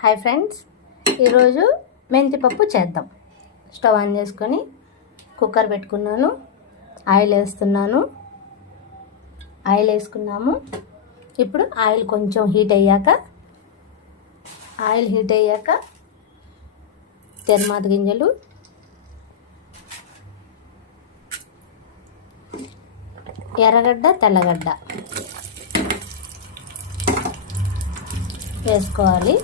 Hi friends, ఈరోజు మెంతి పప్పు చేద్దాం. స్టవ్ ఆన్ చేసుకొని కుక్కర్ పెట్టుకున్నాను. ఆయిల్ వేసుకున్నాము. ఇప్పుడు ఆయిల్ కొంచెం హీట్ అయ్యాక తిరుమాత గింజలు, ఎర్రగడ్డ, తెల్లగడ్డ వేసుకోవాలి.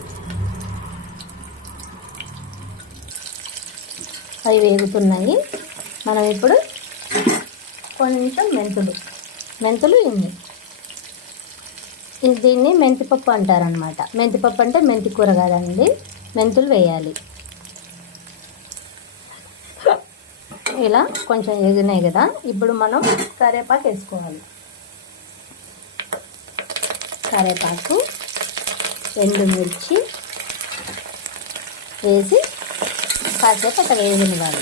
అవి వేగుతున్నాయి. మనం ఇప్పుడు కొంచెం మెంతులు దీన్ని మెంతిపప్పు అంటారనమాట. మెంతిపప్పు అంటే మెంతి కూర కాదండి, మెంతులు వేయాలి. ఇలా కొంచెం ఎగినాయి కదా, ఇప్పుడు మనం కరివేపాకు వేసుకోవాలి. కరివేపాకు, ఎండుమిర్చి వేసి కాసేపు అట్లా వేగనివ్వాలి.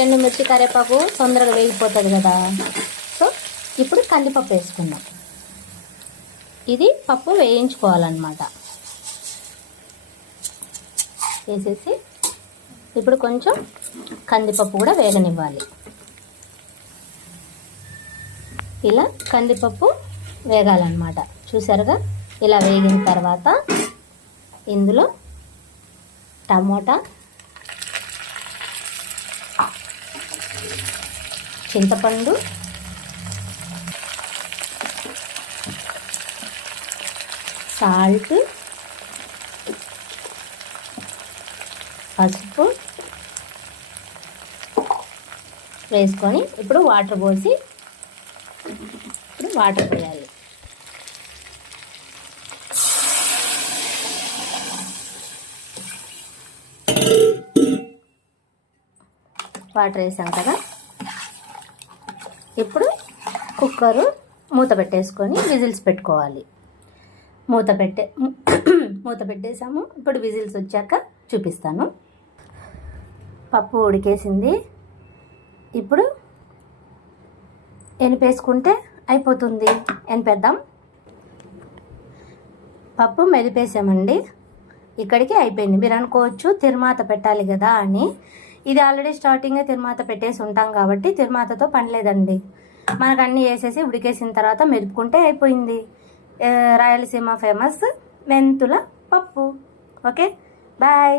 ఎండుమిర్చి, కరివేపాకు తొందరగా వేగిపోతుంది కదా. సో ఇప్పుడు కందిపప్పు వేసుకుందాం. ఇది పప్పు వేయించుకోవాలన్నమాట. వేసేసి ఇప్పుడు కొంచెం కందిపప్పు కూడా వేగనివ్వాలి. ఇలా కందిపప్పు వేగాలన్నమాట. చూసారుగా, ఇలా వేగిన తర్వాత ఇందులో టమోటా, చింతపండు, సాల్ట్, పసుపు వేసుకొని ఇప్పుడు వాటర్ పోయాలి. వాటర్ వేసాం కదా, ఇప్పుడు కుక్కరు మూత పెట్టేసుకొని విజిల్స్ పెట్టుకోవాలి. మూత పెట్టేసాము. ఇప్పుడు విజిల్స్ వచ్చాక చూపిస్తాను. పప్పు ఉడికేసింది. ఇప్పుడు ఎనిపేసుకుంటే అయిపోతుంది. ఎనిపేద్దాం. పప్పు మెదిపేసామండి. ఇక్కడికి అయిపోయింది. మీరు అనుకోవచ్చు తిరుమాత పెట్టాలి కదా అని. ఇది ఆల్రెడీ స్టార్టింగే తిరుమాత పెట్టేసి ఉంటాం కాబట్టి తిరుమాతతో పని లేదండి. మనకు అన్నీ వేసేసి ఉడికేసిన తర్వాత మెదుపుకుంటే అయిపోయింది. రాయలసీమ ఫేమస్ మెంతుల పప్పు. Okay, bye.